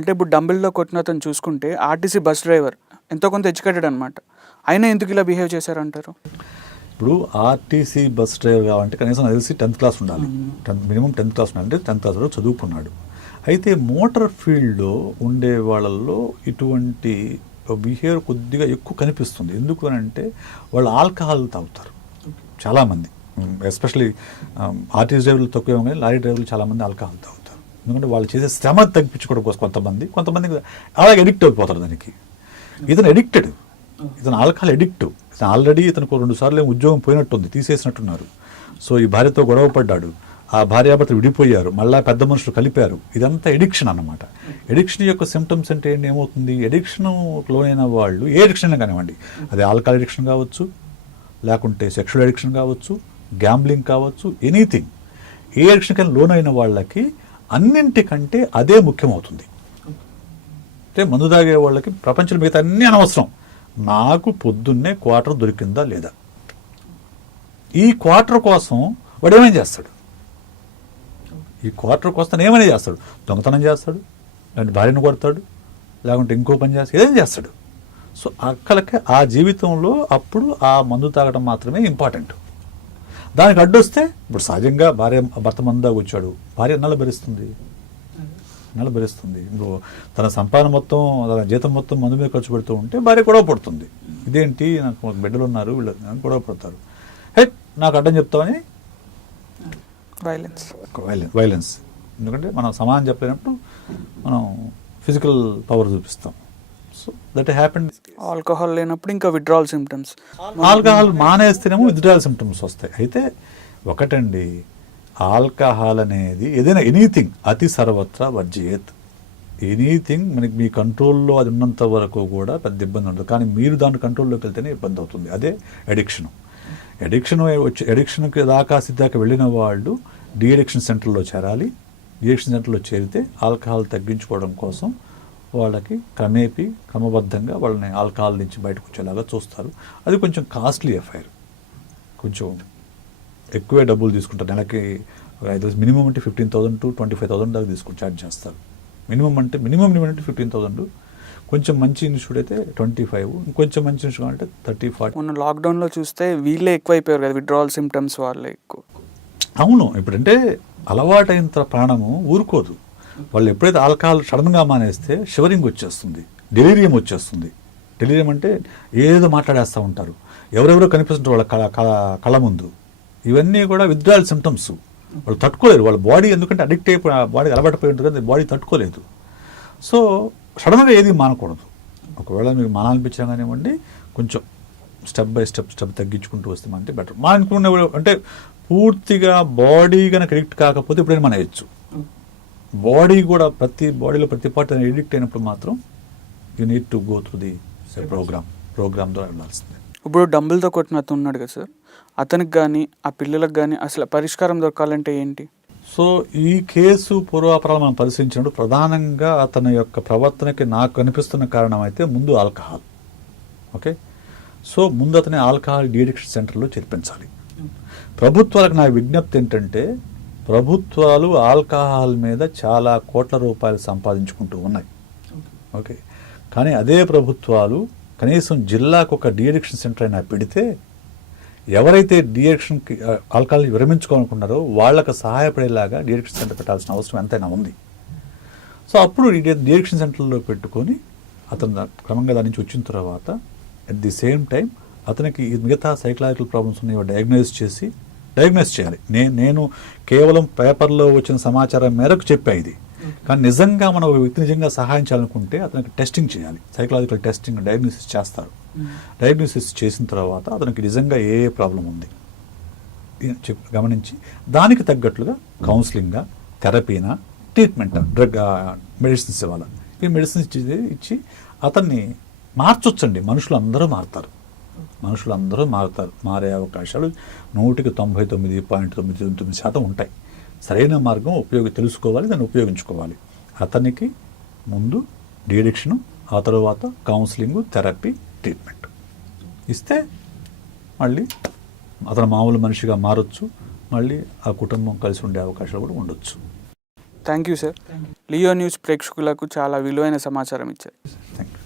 అంటే ఇప్పుడు డంబెల్‌లో కొట్టిన అతను చూసుకుంటే ఆర్టీసీ బస్ డ్రైవర్. ఎంతో కొంత ఎడ్యుకేటెడ్ అనమాట. అయినా ఎందుకు ఇలా బిహేవ్ చేశారంటారు? ఇప్పుడు ఆర్టీసీ బస్ డ్రైవర్ కావాలంటే కనీసం నాకు తెలిసి 10th క్లాస్ ఉండాలి. మినిమం 10th క్లాస్ ఉండాలి. అంటే 10th క్లాస్ వరకు చదువుకున్నాడు. అయితే మోటార్ ఫీల్డ్లో ఉండే వాళ్ళల్లో ఇటువంటి బిహేవియర్ కొద్దిగా ఎక్కువ కనిపిస్తుంది. ఎందుకు అని అంటే వాళ్ళు ఆల్కహాల్ తాగుతారు చాలామంది. ఎస్పెషలీ ఆర్టీసీ డ్రైవర్లు తక్కువ కానీ లారీ డ్రైవర్లు చాలామంది ఆల్కహాల్ తాగుతారు. ఎందుకంటే వాళ్ళు చేసే శ్రమ తగ్గించుకోవడం కోసం కొంతమంది అలాగే ఎడిక్ట్ అయిపోతారు దానికి. ఇతను ఎడిక్టెడ్, ఇతను ఆల్కహాల్ ఎడిక్ట్. ఇతను ఆల్రెడీ ఇతనికి 2 సార్లు ఉద్యోగం పోయినట్టుంది, తీసేసినట్టున్నారు. సో ఈ భార్యతో గొడవ పడ్డాడు, ఆ భార్యాభర్తలు విడిపోయారు, మళ్ళీ పెద్ద మనుషులు కలిపారు. ఇదంతా ఎడిక్షన్ అన్నమాట. ఎడిక్షన్ యొక్క సిమ్టమ్స్ అంటే ఏమవుతుంది, ఎడిక్షన్ లోనైన వాళ్ళు ఏ ఎడిక్షన్ అయినా కానివ్వండి, అది ఆల్కహాల్ ఎడిక్షన్ కావచ్చు, లేకుంటే సెక్షువల్ ఎడిక్షన్ కావచ్చు, గ్యాంబ్లింగ్ కావచ్చు, ఎనీథింగ్. ఏ ఎడిక్షన్ కైనా లోనైన వాళ్ళకి అన్నింటికంటే అదే ముఖ్యమవుతుంది. అంటే మందు తాగే వాళ్ళకి ప్రపంచం మిగతా అన్నీ అనవసరం, నాకు పొద్దున్నే క్వార్టర్ దొరికిందా లేదా. ఈ క్వార్టర్ కోసం వాడు ఏమైనా చేస్తాడు, ఈ క్వార్టర్ కోసం ఏమైనా చేస్తాడు. దొంగతనం చేస్తాడు, లేదంటే భార్యను కొడతాడు, లేకుంటే ఇంకో పని చేస్తాడు, ఏదైనా చేస్తాడు. సో అక్కలకి ఆ జీవితంలో అప్పుడు ఆ మందు తాగడం మాత్రమే ఇంపార్టెంట్. దానికి అడ్డొస్తే ఇప్పుడు సహజంగా భర్త మందు తాగి వచ్చాడు, భార్య నల్లబెరుస్తుంది. ఇప్పుడు తన సంపాదన మొత్తం, తన జీతం మొత్తం మందు మీద ఖర్చు పెడుతూ ఉంటే భార్య గొడవ పడుతుంది. ఇదేంటి, నాకు బిడ్డలు ఉన్నారు, వీళ్ళు గొడవ పడతారు. హే నాకు అడ్డం చెప్తామని వైలెన్స్. ఎందుకంటే మనం సమానం చెప్పలేనప్పుడు మనం ఫిజికల్ పవర్ చూపిస్తాం. So that happen. ఆల్కహాల్ లేనప్పుడు ఇంకా విత్డ్రావల్ సిమ్టమ్స్. ఆల్కహాల్ మానేస్తేనేమో విత్డ్రావల్ సిమ్టమ్స్ వస్తాయి. అయితే ఒకటండి, ఆల్కహాల్ అనేది ఏదైనా ఎనీథింగ్ అతి సర్వత్రా వర్జయేత్. ఎనీథింగ్ మనకి మీ కంట్రోల్లో అది ఉన్నంత వరకు కూడా పెద్ద ఇబ్బంది ఉంటుంది. కానీ మీరు దాని కంట్రోల్లోకి వెళ్తేనే ఇబ్బంది అవుతుంది. అదే ఎడిక్షన్కి దాకా సిద్ధాక వెళ్ళిన వాళ్ళు డీఎడిక్షన్ సెంటర్లో చేరాలి. డీఎడిక్షన్ సెంటర్లో చేరితే ఆల్కహాల్ తగ్గించుకోవడం కోసం వాళ్ళకి క్రమబద్ధంగా వాళ్ళని ఆల్కహాల్ నుంచి బయటకు వచ్చేలాగా చూస్తారు. అది కొంచెం కాస్ట్లీ ఎఫైర్, కొంచెం ఎక్కువే డబ్బులు తీసుకుంటారు. నెలకి మినిమం అంటే 15,000 to 25,000 దాకా ఛార్జ్ చేస్తారు. మినిమం అంటే 15,000. కొంచెం మంచి ఇన్స్టిట్యూట్ అయితే 25, ఇంకొంచెం మంచి ఇన్స్టిట్యూట్ అంటే 30-40. మొన్న లాక్డౌన్లో చూస్తే వీళ్ళే ఎక్కువైపోయారు కదా, విత్డ్రావల్ సిమ్టమ్స్ వాళ్ళే ఎక్కువ. అవును, ఇప్పుడంటే అలవాటైన ప్రాణము ఊరుకోదు. వాళ్ళు ఎప్పుడైతే ఆల్కహాల్ సడన్గా మానేస్తే షివరింగ్ వచ్చేస్తుంది, డెలీరియం వచ్చేస్తుంది. డెలీరియం అంటే ఏదో మాట్లాడేస్తూ ఉంటారు, ఎవరెవరో కనిపిస్తుంటారు వాళ్ళ కళ్ళ ముందు. ఇవన్నీ కూడా విత్డ్రావల్ సిమ్టమ్స్. వాళ్ళు తట్టుకోలేరు, వాళ్ళ బాడీ ఎందుకంటే అడిక్ట్ అయిపోయి బాడీ అలవాటుపోయి ఉంటుంది కదా, బాడీ తట్టుకోలేదు. సో సడన్గా ఏది మానకూడదు. ఒకవేళ మీకు మానాలనిపించా కానివ్వండి, కొంచెం స్టెప్ బై స్టెప్ తగ్గించుకుంటూ వస్తే అంటే బెటర్. మానుకునే అంటే పూర్తిగా బాడీ కనుక ఎడిక్ట్ కాకపోతే ఎప్పుడైనా మానేయచ్చు. బాడీ కూడా బాడీలో ప్రతి పార్ట్ ఎడిక్ట్ అయినప్పుడు మాత్రం you need to go through the program ద్వారా వెళ్ళాల్సిందే. ఇప్పుడు డంబెల్తో కొట్టిన అతను ఉన్నాడు కదా సార్, అతనికి కానీ ఆ పిల్లలకు కానీ అసలు పరిష్కారం దొరకాలంటే ఏంటి? సో ఈ కేసు పూర్వాపరాలు మనం పరిశీలించినప్పుడు ప్రధానంగా అతని యొక్క ప్రవర్తనకి నాకు కనిపిస్తున్న కారణం అయితే ముందు ఆల్కహాల్. ఓకే, సో ముందు అతని ఆల్కహాల్ డీఎడిక్షన్ సెంటర్లో చేర్పించాలి. ప్రభుత్వాలకు నా విజ్ఞప్తి ఏంటంటే, ప్రభుత్వాలు ఆల్కహాల్ మీద చాలా కోట్ల రూపాయలు సంపాదించుకుంటూ ఉన్నాయి. ఓకే, కానీ అదే ప్రభుత్వాలు కనీసం జిల్లాకు ఒక డీఎడిక్షన్ సెంటర్ అయినా పెడితే ఎవరైతే డీఎడిక్షన్కి ఆల్కహాల్ విరమించుకోవాలనుకున్నారో వాళ్ళకు సహాయపడేలాగా డీఎడిక్షన్ సెంటర్ పెట్టాల్సిన అవసరం ఎంతైనా ఉంది. సో అప్పుడు డీఎడిక్షన్ సెంటర్లో పెట్టుకొని అతను క్రమంగా దాని నుంచి వచ్చిన తర్వాత అట్ ది సేమ్ టైం అతనికి మిగతా సైకలాజికల్ ప్రాబ్లమ్స్ ఉన్నాయి డయాగ్నోస్ చేయాలి. నేను కేవలం పేపర్లో వచ్చిన సమాచారం మేరకు చెప్పా ఇది. కానీ నిజంగా మనం ఒక వ్యక్తి నిజంగా సహాయం చేయాలనుకుంటే అతనికి టెస్టింగ్ చేయాలి, సైకలాజికల్ టెస్టింగ్, డయాగ్నోసిస్ చేస్తారు. డయాగ్నోసిస్ చేసిన తర్వాత అతనికి నిజంగా ఏ ప్రాబ్లం ఉంది గమనించి దానికి తగ్గట్లుగా కౌన్సిలింగా, థెరపీనా, ట్రీట్మెంట్, మెడిసిన్స్ ఇవ్వాలి. ఈ మెడిసిన్స్ ఇచ్చి అతన్ని మార్చొచ్చండి. మనుషులందరూ మారుతారు. మారే అవకాశాలు 99.99% ఉంటాయి. సరైన మార్గం తెలుసుకోవాలి, దాన్ని ఉపయోగించుకోవాలి. అతనికి ముందు డీఎడిక్షన్, ఆ తర్వాత కౌన్సిలింగ్, థెరపీ, ట్రీట్మెంట్ ఇస్తే మళ్ళీ అతను మామూలు మనిషిగా మారొచ్చు, మళ్ళీ ఆ కుటుంబం కలిసి ఉండే అవకాశాలు కూడా ఉండొచ్చు. Thank you sir. Leo news ప్రేక్షకులకు చాలా విలువైన సమాచారం ఇచ్చారు. Thank you.